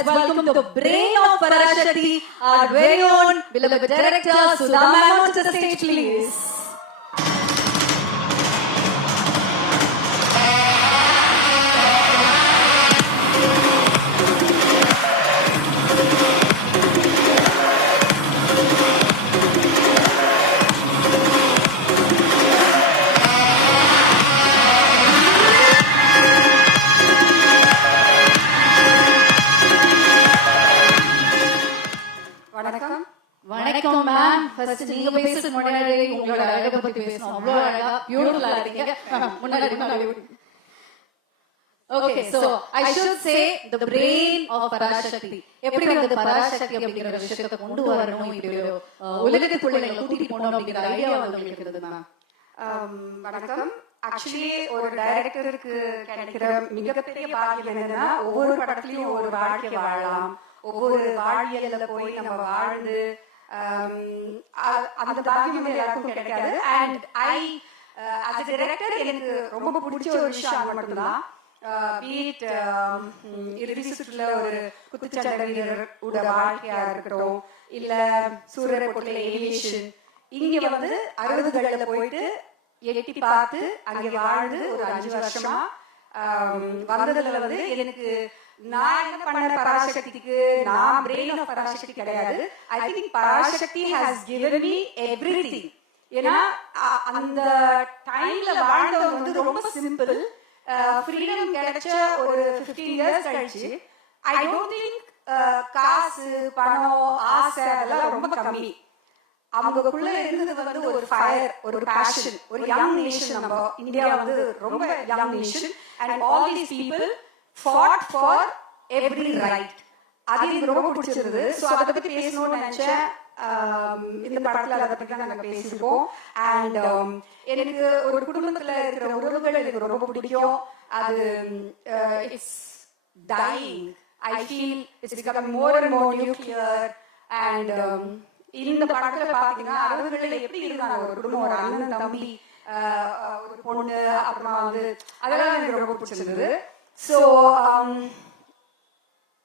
let's welcome the brain of Parashakti, our very own beloved director, Sudha ma'am, onto the stage, please. வணக்கம் ma'am. First நீங்க பேசுறது முன்னாடி உங்களோட அழகை பத்தி பேசணும். அவ்வளவு அழகா பியூட்டிஃபுல்லா இருக்கீங்க. முன்னாடி okay, so I should say the brain of Parasakthi. எப்படி வந்து பராசக்தி அப்படிங்கற விஷயத்தை கொண்டு வரணும், இப்படி ஒரு உலகத்துக்குள்ள கூட்டிட்டு போகணும் அப்படிங்கற ஐடியா வந்து உங்களுக்கு இருந்தது மேம்? வணக்கம். ஆக்சுவலி ஒரு டைரக்டருக்கு கிடைக்கிற மிகப்பெரிய பாக்கியம் என்னன்னா, ஒவ்வொரு படத்துலயும் ஒரு வாழ்க்கை வாழலாம், ஒவ்வொரு வாழ்வியல்ல போய் நம்ம வாழ்ந்து அந்த பாக்கியம் எல்லாருக்கும் கிடைக்காது. And I as a director எனக்கு ரொம்ப பிடிச்ச ஒரு விஷயம் மட்டும்தான், பீட் இறுதி சுற்றுல ஒரு குத்துச்சண்டை வீரர் உட வாழ்க்கையா இருக்கட்டும், இல்ல சூரியப்பொட்டில ஏவியேஷன், இங்க வந்து 60களில் போயிட்டு எட்டி பார்த்து அங்கே வாழ்ந்து ஒரு 5 வருஷமா வந்ததுல வந்து எனக்கு நான் என்ன பண்ண பராசக்திக்கு நான் பிரெயின் ஆஃப் பராசக்தி கிடையாது. I think Parasakthi has given me everything. ஏன்னா அந்த டைம்ல வாழ்ந்தவங்க வந்து ரொம்ப சிம்பிள், ஃப்ரீடம் கிடைச்ச ஒரு 15 இயர்ஸ் கழிச்சு ஐ டோன்ட் திங்க் காசு பணம் ஆசை அதெல்லாம் ரொம்ப கம்மி. அவங்களுக்குள்ள இருந்தது வந்து ஒரு ஃபயர், ஒரு பேஷன், ஒரு யங் நேஷன். நம்ம இந்தியா வந்து ரொம்ப young nation and all these people fought for every right. அது எனக்கு ரொம்ப பிடிச்சிருந்தது. ஸோ அதை பத்தி பேசணும்னு நினைச்சேன். இந்த படத்துல அதை பத்தி தான் நாங்கள் பேசியிருக்கோம். அண்ட் எனக்கு ஒரு குடும்பத்துல இருக்கிற உறவுகள் எனக்கு ரொம்ப பிடிக்கும். அது it's dying. I feel it's become more and more nuclear. And இந்த படத்துல பாத்தீங்கன்னா 60களில் எப்படி இருந்தாங்க ஒரு குடும்பம், ஒரு அண்ணன் தம்பி, ஒரு பொண்ணு, அப்புறமா வந்து அதெல்லாம் எனக்கு ரொம்ப பிடிச்சிருந்தது. ஸோ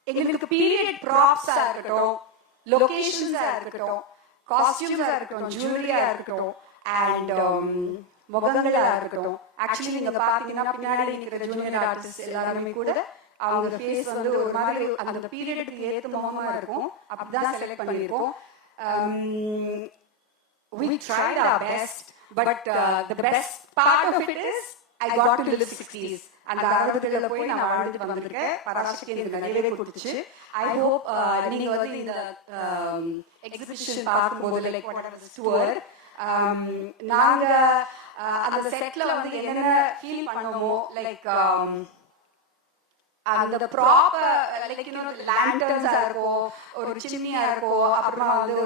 எங்களுக்கு பீரியட் ப்ராப்ஸா இருக்கட்டும், லொகேஷன்ஸா இருக்கட்டும், காஸ்டியூம்ஸா இருக்கட்டும், ஜுவல்லரியா இருக்கட்டும், அண்ட் முகங்களா இருக்கட்டும். ஆக்சுவலி நீங்க பாத்தீங்கன்னா பின்னாடி இருக்கிற ஜூனியர் ஆர்டிஸ்ட் எல்லாருமே கூட அவங்க ஃபேஸ் வந்து ஒரு மாதிரி அந்த பீரியடுக்கு ஏற்ற முகமா இருக்கும். அப்படிதான் செலக்ட் பண்ணியிருக்கோம். We tried our best, but the best part of it is I got to live 60s. அந்த 60களில் போய் நான் வாழ்ந்துட்டு வந்திருக்கேன். பராசக்தி எனக்கு நிறையவே கொடுத்துச்சு. ஐ ஹோப் நீங்க வந்து இந்த எக்ஸிபிஷன் பார்க்கும்போது லைக் வாட் வாஸ் டூர், நாங்க அந்த செட்ல வந்து என்னென்ன ஃபீல் பண்ணுவோமோ, லைக் அந்த ப்ராப்பர் லைக் யூ நோ லேண்டர்ன்ஸா இருக்கும், ஒரு சிம்னியா இருக்கும், அப்புறமா வந்து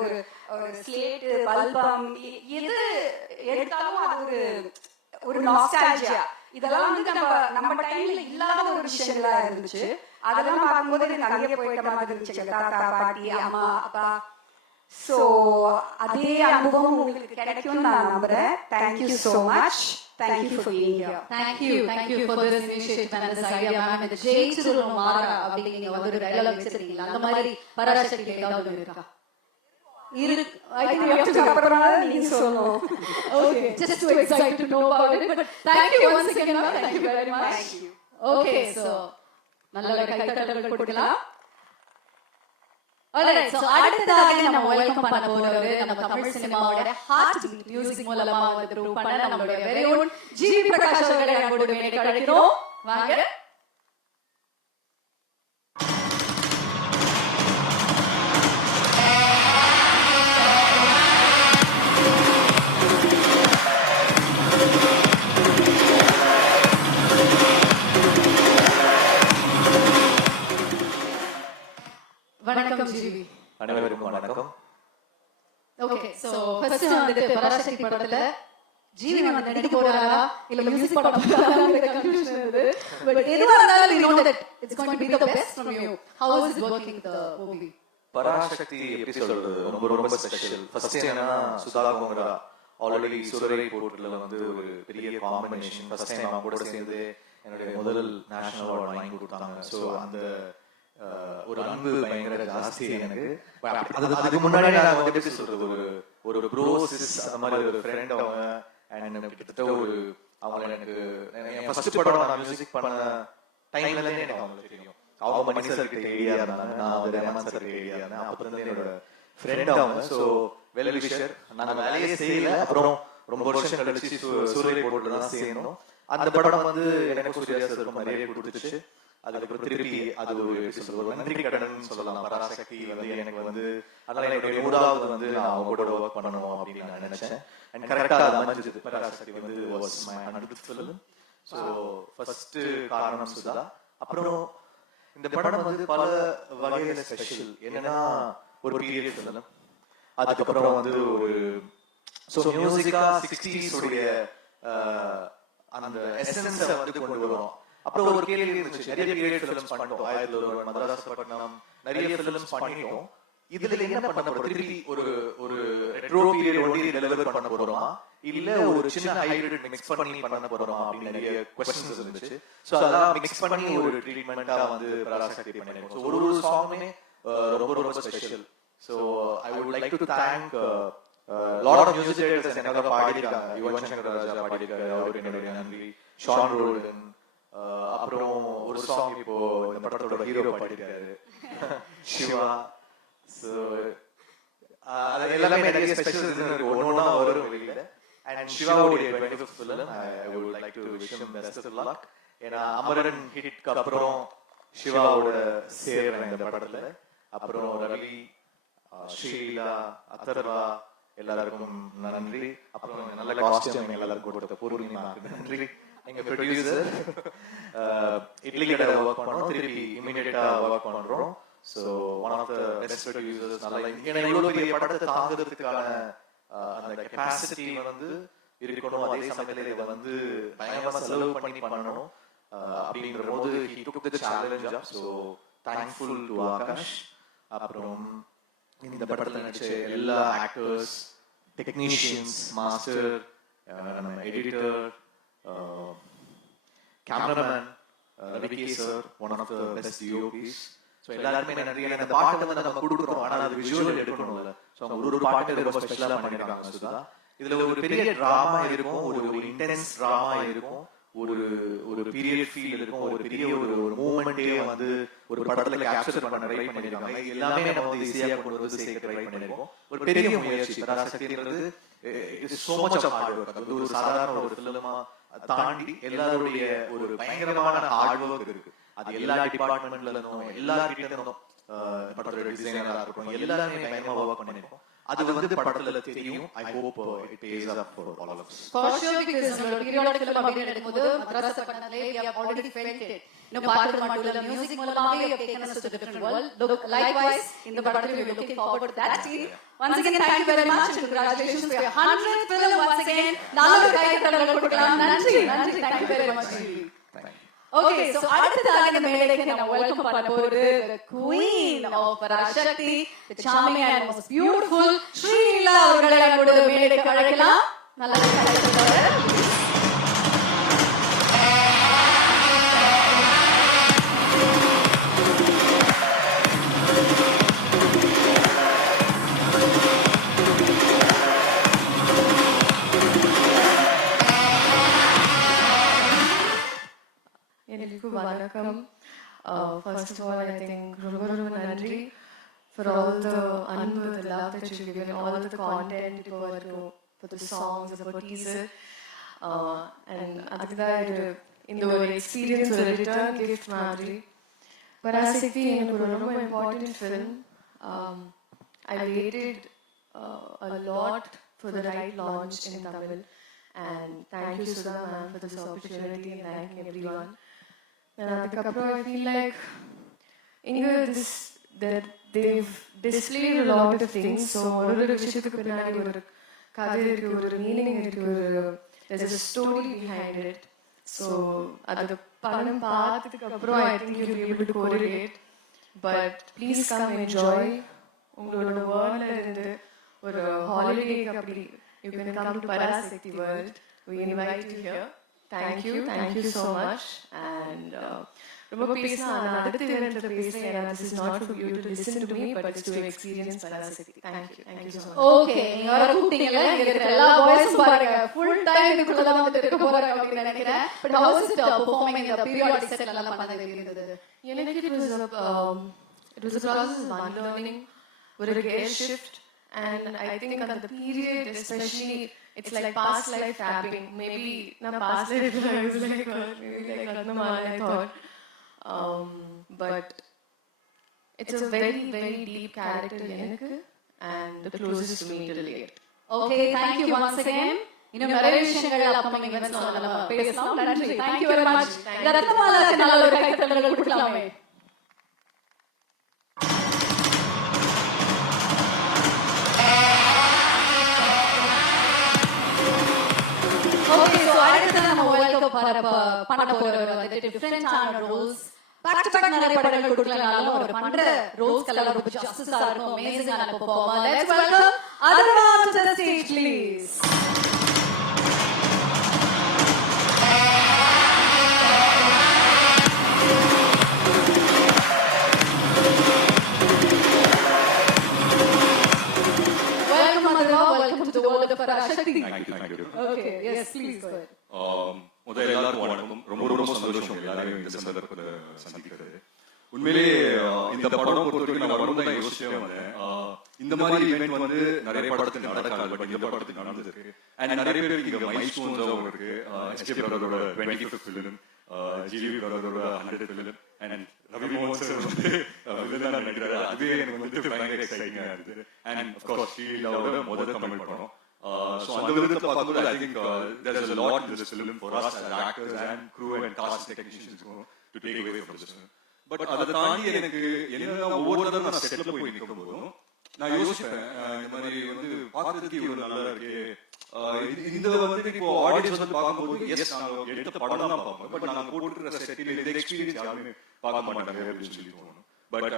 ஒரு ஸ்லேட் பல்பம், எது எடுத்தாலும் அது ஒரு நாஸ்டால்ஜியா. இதெல்லாம் வந்து நம்ம டைம்ல இல்லாத ஒரு விஷயங்களா இருந்துச்சு. அதெல்லாம் பார்க்கும்போது எனக்கு அங்கேயே போயிட்ட மாதிரி இருந்துச்சு, தாத்தா பாட்டி அம்மா அப்பா. ஸோ அதே அனுபவம் உங்களுக்கு கிடைக்கும்னு நான் நம்புறேன். Thank you so much. Thank you for being here. Thank you for this initiative and this idea, ma'am. இந்த ஜெயிச்சிரு மாறா அப்படி நீங்க வந்து ஒரு டயலாக் வச்சிருக்கீங்க, அந்த மாதிரி பராசக்தி ஏதாவது இருக்கா? இருக்கு. I think we have to அப்புறமா நீங்க சொல்லணும். Okay, just too excited to know about it, but thank you once again, ma'am. Thank you very much. Thank you. Okay, so நல்ல கைத்தட்டல் கொடுக்கலாம். Alright, so அடுத்ததாக நம்ம வெல்கம் பண்ண போறவரு நம்ம தமிழ் சினிமாவோட ஹார்ட் பீட் மியூசிக் மூலமா வந்து ப்ரூவ் பண்ண நம்மளுடைய வெரி ஓன் ஜிவி பிரகாஷ் அவர்களை நம்மளோட மேடைக்கு அழைக்கிறோம். வாங்க. வணக்கம் ஜிவி. அனைவருக்கும் வணக்கம். ஓகே, சோ ஃபர்ஸ்ட் வந்து பராசக்தி படத்துல ஜிவி வந்து நடிக்க போறாரா இல்ல மியூசிக் பண்ண போறாராங்கிற கன்ஃபியூஷன் இருக்கு. பட் எதுவா இருந்தாலும் we know that it's going to be the best from you. How is it working the movie? Parasakthi எப்படி சொல்றது, ரொம்ப ஸ்பெஷல். ஃபர்ஸ்ட் என்னன்னா சுதா கோங்கரா ஆல்ரெடி சுரரை போர்ட்ல வந்து ஒரு பெரிய காம்பினேஷன். ஃபர்ஸ்ட் டைம் அவங்க கூட சேர்ந்து என்னுடைய முதல் நேஷனல் அவார்ட் வாங்கி கொடுத்தாங்க. ஸோ அந்த ஒரு அன்பு பயங்கர ஜாஸ்தி எனக்கு. அதுக்கு முன்னாடி நான் வந்து எப்படி சொல்றது, ஒரு ப்ரோசிஸ் அந்த மாதிரி ஒரு ஃப்ரெண்ட் அவங்க. அண்ட் கிட்டத்தட்ட அவங்க எனக்கு என் ஃபர்ஸ்ட் படம் நான் மியூசிக் பண்ண டைம்ல இருந்தே எனக்கு அவங்களுக்கு தெரியும். அவங்க மணி சார் கிட்ட ஐடியா இருந்தாங்க, நான் வந்து ரமன் சார் கிட்ட ஐடியா இருந்தேன். அப்ப இருந்து என்னோட ஃப்ரெண்ட் அவங்க. So well wisher. நாங்க வேலையே செய்யல. அப்புறம் ரொம்ப வருஷம் கழிச்சு சூரிய போட்டு தான் சேர்ந்தோம். அந்த படம் வந்து எனக்கு சூர்யா சார் நிறைய கொடுத்துச்சு. அதுக்கப்புறம் திருப்பி அது ஒரு நன்றி கடன் சொல்லலாம். பராசக்தி வந்து எனக்கு வந்து அதனால என்னுடைய 100வது வந்து நான் அவங்க கூட ஒர்க் பண்ணணும் அப்படின்னு நான் நினைச்சேன். அண்ட் கரெக்டா அது அமைஞ்சது. பராசக்தி வந்து was my 100th film. So first காரணம் சுதா. அப்புறம் இந்த படம் வந்து பல வகையில ஸ்பெஷல். என்னன்னா ஒரு பீரியட் ஃபிலிம். அதுக்கப்புறம் வந்து ஒரு மியூசிக்கா 60s உடைய அந்த எசன்ஸை வந்து கொண்டு வரும். அப்புறம் ஒரு கேள்வி இருந்துச்சு, நிறைய பீரியட் ஃபிலிம்ஸ் பண்ணிட்டோம். 1001, மதராசப்பட்டினம், நிறைய ஃபிலிம்ஸ் பண்ணிட்டோம். இதுல என்ன பண்ண போறோம்? திருப்பி ஒரு ரெட்ரோ பீரியட் ஒன்லி டெலிவர் பண்ண போறோமா, இல்ல ஒரு சின்ன ஹைபிரிட் மிக்ஸ் பண்ணி பண்ண போறோமா அப்படின்னு நிறைய क्वेश्चंस இருந்துச்சு. சோ அதெல்லாம் மிக்ஸ் பண்ணி ஒரு ட்ரீட்மெண்டா வந்து பராசக்தி பண்ணிருக்கோம். சோ ஒரு சாங்குமே ரொம்ப ரொம்ப special. So I would like to thank lot of music directors எனக்காக பாடிருக்காங்க. யுவன் சங்கர் ராஜா பாடிருக்காரு, அவருக்கு என்னுடைய நன்றி. ஷான் ரோல்டன், அப்புறம் ஒரு சாங் இப்போ இந்த படத்தோட ஹீரோ பாடிருக்காரு சிவா. சோ அது எல்லாமே நிறைய ஸ்பெஷல் இருக்கு, ஒவ்வொன்னா வரும் வெளியில. அண்ட் சிவாவுடைய 25th film I would like to wish him best of luck. ஏன்னா அமரன் ஹிட்க்கு அப்புறம் சிவாவோட சேர்றேன் இந்த படத்துல. அப்புறம் ரவி, ஷீலா, அத்தர்வா எல்லாருக்கும் நன்றி. அப்புறம் நல்ல காஸ்டியூம் எல்லாருக்கும் கொடுத்த பூர்ணிமாக்கு நன்றி. எங்க ப்ரொடியூசர் இட்லி கடை ஒர்க் பண்ணோம், திருப்பி இமிடியேட்டா ஒர்க் பண்றோம். So one of the best producers. நல்லா ஏன்னா இவ்வளவு பெரிய படத்தை தாங்கிறதுக்கான அந்த கெப்பாசிட்டி வந்து இருக்கணும். அதே சமயத்துல இதை வந்து பயங்கரமா செலவு பண்ணி பண்ணணும் அப்படிங்கிற போது he took the challenge up. So thankful to Akash. அப்புறம் இந்த படத்துல நடிச்ச எல்லா actors, technicians, master, editor, cameraman Ravi sir, one of the best DOPs. So எல்லாருமே நன்றி. அந்த பாட்டு வந்து நம்ம கொடுக்குறோம், ஆனா அது விஷுவல் எடுக்கணும்ல. ஸோ ஒரு பாட்டு ரொம்ப ஸ்பெஷலா பண்ணிருக்காங்க சுதா. இதுல ஒரு பெரிய டிராமா இருக்கும், ஒரு இன்டென்ஸ் டிராமா இருக்கும், ஒரு பீரியட் ஃபீல் இருக்கும், ஒரு பெரிய ஒரு மூமெண்டே வந்து ஒரு படத்துல கேப்சர் பண்ண ட்ரை பண்ணிருக்காங்க. எல்லாமே நம்ம வந்து ஈஸியா கொண்டு வந்து சேர்க்க ட்ரை பண்ணிருக்கோம். ஒரு பெரிய முயற்சி. பராசக்தின்றது it's so much of hard work. அது ஒரு சாதாரண ஒரு ஃபிலிமா தாண்டி எல்லாருடைய ஒரு பயங்கரமான ஹார்ட் வொர்க் இருக்கு. அது எல்லா டிபார்ட்மெண்ட்ல இருந்தும், எல்லா கிட்ட இருந்தும், படத்தோட டிசைனரா இருக்கட்டும், எல்லாருமே பயங்கரமா ஒர்க் பண்ணிருக்கோம். அது வந்து படத்துல தெரியும். I hope it pays up for all of us. For sure, because நம்ம periodic film அப்படி நடக்கும்போது மதராசப்பட்டினத்திலே we have already felt it. இன்னும் பார்த்தது மட்டும் இல்ல, மியூசிக் மூலமாவே we have taken us to a different world. Look, likewise இந்த படத்துல we are looking forward to that too. Once again, thank you very much and congratulations for your 100th film once again. நல்ல ஒரு கைத்தட்டல் கொடுக்கலாம். நன்றி. Thank you very much. Okay, so அடுத்ததாக இந்த மேடைக்கு நான் வெல்கம் பண்ண போறது the queen of Parashakti, the charming and most beautiful Shrila அவர்களை நம்முடைய மேடைக்கு அழைக்கலாம். நல்ல கைத்தட்டல். Vanakkam. First of all, I think ரொம்ப நன்றி for all the anbu, the love that you've given, all the content for the songs, for teaser, and அதுதான் இந்த ஒரு experience, ஒரு return gift மாதிரி. Parashakti எனக்கு ஒரு ரொம்ப important film. I waited a lot for the right launch in Tamil, and thank you Sudha ma'am for this opportunity, and thank everyone. And அதுக்கப்புறம் I feel like they've displayed a lot of things. So ஒரு விஷயத்துக்கு பின்னாடி ஒரு கதை இருக்கு, ஒரு meaning இருக்கு, there's a story behind it. So அது படம் பார்த்ததுக்கு அப்புறம் I think you'll be able to correlate. But please come enjoy. உங்களோட வேர்ல்ட்ல இருந்து ஒரு ஹாலிடேக்கு அப்படி you can come to Parashakti world. We invite you here. Thank you so much. And ரொம்ப பேசினா நான் அடுத்த eventல பேசுறேன். ஏன்னா this is not for you to listen to me, but it's to experience Parasakti. Thank you so much. Okay, நீங்க வர கூப்பிட்டீங்கல்ல, இங்க இருக்கிற எல்லா பாய்ஸும் பாருங்க ஃபுல் டைம் இதுக்குள்ள தான் வந்து இருக்க போறாங்க அப்படின்னு நினைக்கிறேன். But how was it performing in the periodic set எல்லாம் பண்ணது எப்படி இருந்தது? எனக்கு it was a process of unlearning, ஒரு gear shift, and I think on the period especially it's like past life tapping. Maybe not past life, I was like maybe like Ratnamal, I thought, but it's a very very deep character எனக்கு, and the closest to me till date. Okay, thank you once again. இன்னும் நிறைய விஷயங்கள் upcoming events நம்ம பேசலாம். நன்றி, thank you very much. ரத்னமாலாக்கு நல்ல ஒரு கைத்தட்டல் கொடுக்கலாமே. Okay, so அடுத்து நம்ம வேர்ல்ட் கப் பண்ண போறவர் வந்து டிஃபரண்டான ரோல்ஸ் பேக் டு பேக் நிறைய படங்கள் கொடுக்கலனாலும் அவர் பண்ற ரோல்ஸ் எல்லாம் ரொம்ப ஜஸ்டிஸா இருக்கும். அமேசிங்கான performer. Let's welcome Atharva to the stage please. Parasakti. Thank you. Okay, yes, please go ahead. முதல்ல எல்லாருக்கும் வணக்கம். ரொம்ப சந்தோஷம் எல்லாரையும் இந்த சந்தர்ப்பத்தில் சந்திக்கிறது. உண்மையிலே இந்த படம் பொறுத்தவரைக்கும் நான் வரும்போது தான் யோசிச்சே வந்தேன். இந்த மாதிரி ஈவெண்ட் வந்து நிறைய படத்துக்கு நடக்காது, பட் இந்த படத்துக்கு நடந்திருக்கு. அண்ட் நிறைய பேருக்கு இங்க மைல்ஸ்டோன்ஸ் இருக்கு. எஸ்கே பிரதரோட 25th ஃபிலிம், ஜிவி பிரதரோட 100th ஃபிலிம், அண்ட் ரவி மோகன் சார் வந்து வில்லனா நடிக்கிறாரு. அதுவே எனக்கு வந்து பயங்கர எக்ஸைட்டிங்கா இருந்தது. அண்ட் ஆஃப்கோர்ஸ் ஷீலாவோட முதல் தமிழ் படம். So அந்த விதத்துல பார்க்கும்போது I think there is a lot in this film for us as actors and crew and cast technicians to take away from this film. But அதை தாண்டி எனக்கு என்ன ஒவ்வொரு தடவை நான் செட்ல போய் நிற்கும் போதும் நான் யோசிப்பேன், இந்த மாதிரி வந்து பார்க்கறதுக்கு இவ்வளவு நல்லா இருக்கு. இந்த வந்து இப்போ ஆடியன்ஸ் வந்து பார்க்கும்போது எஸ் நாங்க எடுத்த படம் தான் பார்ப்போம், பட் நாங்க போட்டுக்கிற செட்டில் இந்த எக்ஸ்பீரியன்ஸ் யாருமே பார்க்க மாட்டாங்க அப்படின்னு சொல்லி தோணும். But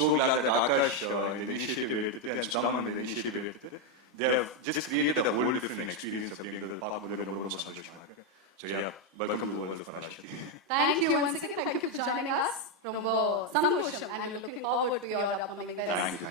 so glad that Akash initiative எடுத்து and Raman initiative எடுத்து they have just created a whole different experience அப்படிங்கிறது பார்க்கும்போது ரொம்ப சந்தோஷமா இருக்கு. So yeah, welcome to World of Parasakti. Thank you once again. Thank you for joining us. ரொம்ப சந்தோஷம் and we're looking forward to your upcoming events.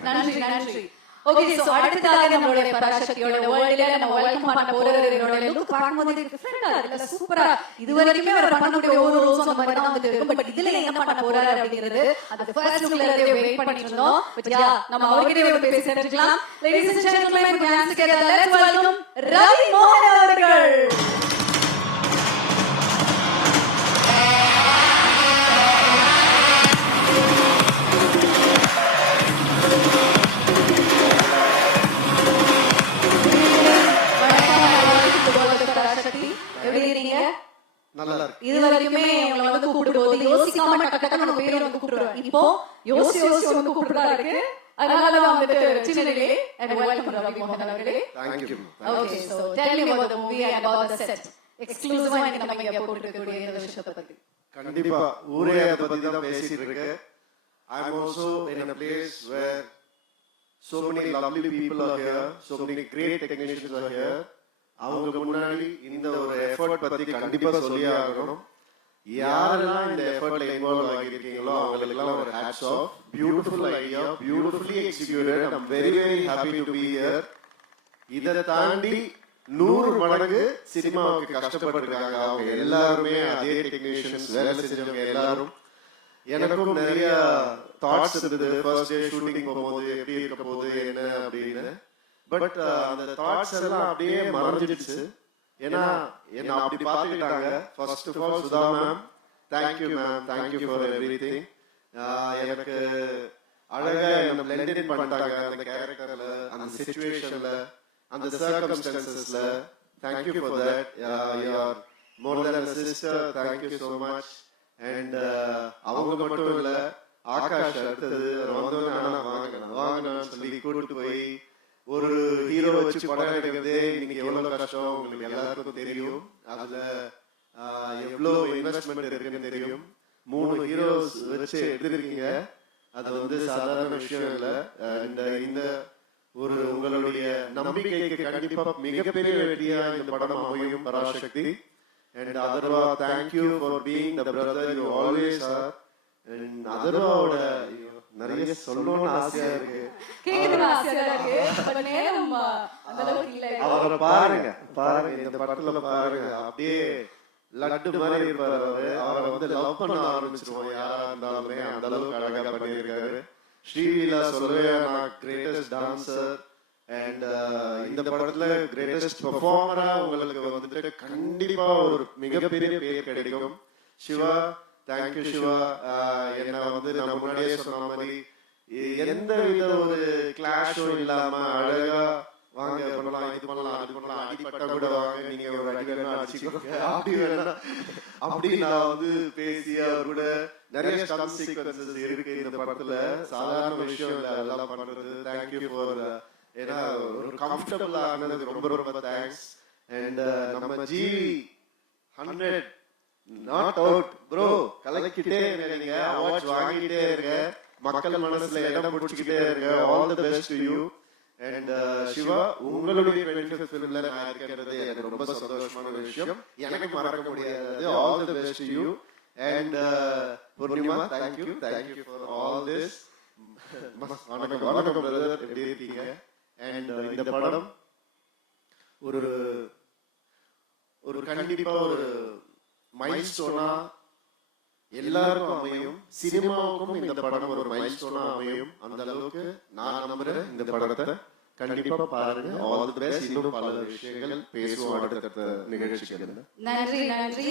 நன்றி. Okay, so அடுத்ததாக நம்மளுடைய பராசக்தியோட வேர்ல்ட்ல நம்ம வெல்கம் பண்ண போறவரோட லுக் பார்க்கும்போது டிஃபரண்டா இருக்கு, சூப்பரா. இதுவரைக்குமே அவர் பண்ணக்கூடிய ஒவ்வொரு ரோல்ஸும் அந்த மாதிரி தான் வந்துட்டு இருக்கும். பட் இதுல என்ன பண்ண போறாரு அப்படிங்கிறது அந்த ஃபர்ஸ்ட் லுக்ல இருந்தே வெயிட் பண்ணிட்டு இருந்தோம். பட் யா, நம்ம அவர்கிட்ட வந்து பேச தெரிஞ்சுக்கலாம். Ladies and gentlemen, put your hands together. Let's welcome Ravi மோகன் அவர்கள். இது வரைக்குமே உங்களை வந்து கூப்பிடும்போது யோசிக்காம டக்கு நம்ம பேர் வந்து கூப்பிடுறோம். இப்போ யோசி வந்து கூப்பிடுறா இருக்கு. அதனாலதான் வந்துட்டு சின்னதிலே and welcome ரவி மோகன் அவர்களே. Thank you. Okay, so tell me about the movie and about the set. எக்ஸ்க்ளூசிவா இன்னைக்கு நம்ம இங்க போட்டுருக்கக்கூடிய இந்த விஷயத்தை பத்தி. கண்டிப்பா ஊரே அதை பத்தி தான் பேசிட்டு இருக்கு. I am also in a place where so many lovely people are here, so many great technicians are here. அவங்க முன்னாடி இந்த ஒரு எஃபர்ட் பத்தி கண்டிப்பா சொல்லியே ஆகணும். யாரெல்லாம் இந்த எஃபர்ட்ல இன்வால்வ் ஆகியிருக்கீங்களோ அவங்களுக்கெல்லாம் ஒரு hats off. Beautiful idea, beautifully executed. I am very very happy to be here. இதை தாண்டி 100 மடங்கு சினிமாவுக்கு கஷ்டப்பட்டிருக்காங்க அவங்க எல்லாருமே. அதே டெக்னீஷியன்ஸ் வேலை செஞ்சவங்க எல்லாரும். எனக்கும் நிறைய தாட்ஸ் இருந்தது ஃபர்ஸ்ட் டே ஷூட்டிங் போகும்போது எப்படி இருக்க போகுது என்ன அப்படின்னு. பட் அந்த தாட்ஸ் எல்லாம் அப்படியே மறைஞ்சிடுச்சு. ஏன்னா என்ன அப்படி பார்த்துக்கிட்டாங்க. First of all Sudha ma'am, thank you ma'am, thank you for everything. எனக்கு அழகா என்ன பிளெண்ட் இன் பண்ணிட்டாங்க அந்த கேரக்டர்ல, அந்த சிச்சுவேஷன்ல, அந்த சர்க்கம்ஸ்டன்சஸ்ல. Thank you for that. You are more than a sister. Thank you so much. And அவங்க மட்டும் இல்ல, ஆகாஷ் அடுத்தது வாங்கன்னு சொல்லி கூட்டு போய் ஒரு ஹீரோ வச்சு படம் எடுக்கிறதே இன்னைக்கு எவ்வளவு கஷ்டம் உங்களுக்கு எல்லாருக்கும் தெரியும். அதுல எவ்வளவு இன்வெஸ்ட்மெண்ட் இருக்குன்னு தெரியும். 3 ஹீரோஸ் வச்சு எடுத்திருக்கீங்க. அது வந்து சாதாரண விஷயம் இல்லை. இந்த ஒரு உங்களுடைய நம்பிக்கைக்கு கண்டிப்பா மிகப்பெரிய வெற்றியா இந்த படம் அமையும் Parasakthi. And Atharva, thank you for being the brother you always are. And Atharvaவோட நிறைய சொல்லணும்னு ஆசையா இருக்கு. கேக்குது ஆசையா இருக்கு. பட் நேரம் அந்த அளவுக்கு இல்ல. அவரை பாருங்க இந்த படத்துல பாருங்க, அப்படியே லட்டு மாதிரி இருப்பாரு அவரு. அவரை வந்து லவ் பண்ண ஆரம்பிச்சிருவோம் யாரா இருந்தாலுமே, அந்த அளவுக்கு அழகா பண்ணியிருக்காரு. ஸ்ரீலீலா சொல்லவே நான் கிரேட்டஸ்ட் டான்சர். அண்ட் இந்த படத்துல கிரேட்டஸ்ட் பெர்ஃபார்மரா உங்களுக்கு வந்துட்டு கண்டிப்பா ஒரு மிகப்பெரிய பேர் கிடைக்கும். சிவா, தேங்க்யூ சிவா. என்ன வந்து நான் முன்னாடியே சொன்ன மாதிரி எந்த வித ஒரு கிளாஷும் இல்லாம அழகா வாங்க பண்ணலாம், இது பண்ணலாம், அது பண்ணலாம், அடிப்பட்டா கூட வாங்க, நீங்க ஒரு அடி வேணா அடிச்சுக்கோங்க, அப்படி வேணா அப்படி நான் வந்து பேசி அவர் கூட நிறைய ஸ்டன் சீக்வன்சஸ் இருக்கு இந்த படத்துல. சாதாரண விஷயம் இல்ல அதெல்லாம் பண்றது. தேங்க்யூ ஃபார், ஏன்னா ஒரு கம்ஃபர்டபுளா ஆனதுக்கு ரொம்ப ரொம்ப தேங்க்ஸ். அண்ட் நம்ம ஜிவி 100 நாட் அவுட் ப்ரோ, கலக்கிட்டே இருங்க, நீங்க அவார்ட்ஸ் வாங்கிட்டே இருங்க, மக்கள் மனசுல இடம் பிடிச்சிக்கிட்டே இருங்க. All the best to you. And Siva, உங்களுடைய 25th ஃபிலிம்ல நான் இருக்கிறது எனக்கு ரொம்ப சந்தோஷமான விஷயம், எனக்கு மறக்க முடியாது. All the best to you. And Poornima, thank you for all this. வணக்கம் பிரதர், எப்படி இருக்கீங்க? அண்ட் இந்த படம் ஒரு கண்டிப்பா ஒரு மைல்ஸ்டோனா எல்லாருக்கும் அமையும். சினிமாவுக்கும் இந்த படம் ஒரு மைல்ஸ்டோனா அமையும். அந்த அளவுக்கு நான் நம்புறேன். இந்த படத்தை கண்டிப்பா பாருங்க. All the best. இன்னும் பல விஷயங்கள் பேசுவோம் அடுத்த நிகழ்ச்சிகள். நன்றி.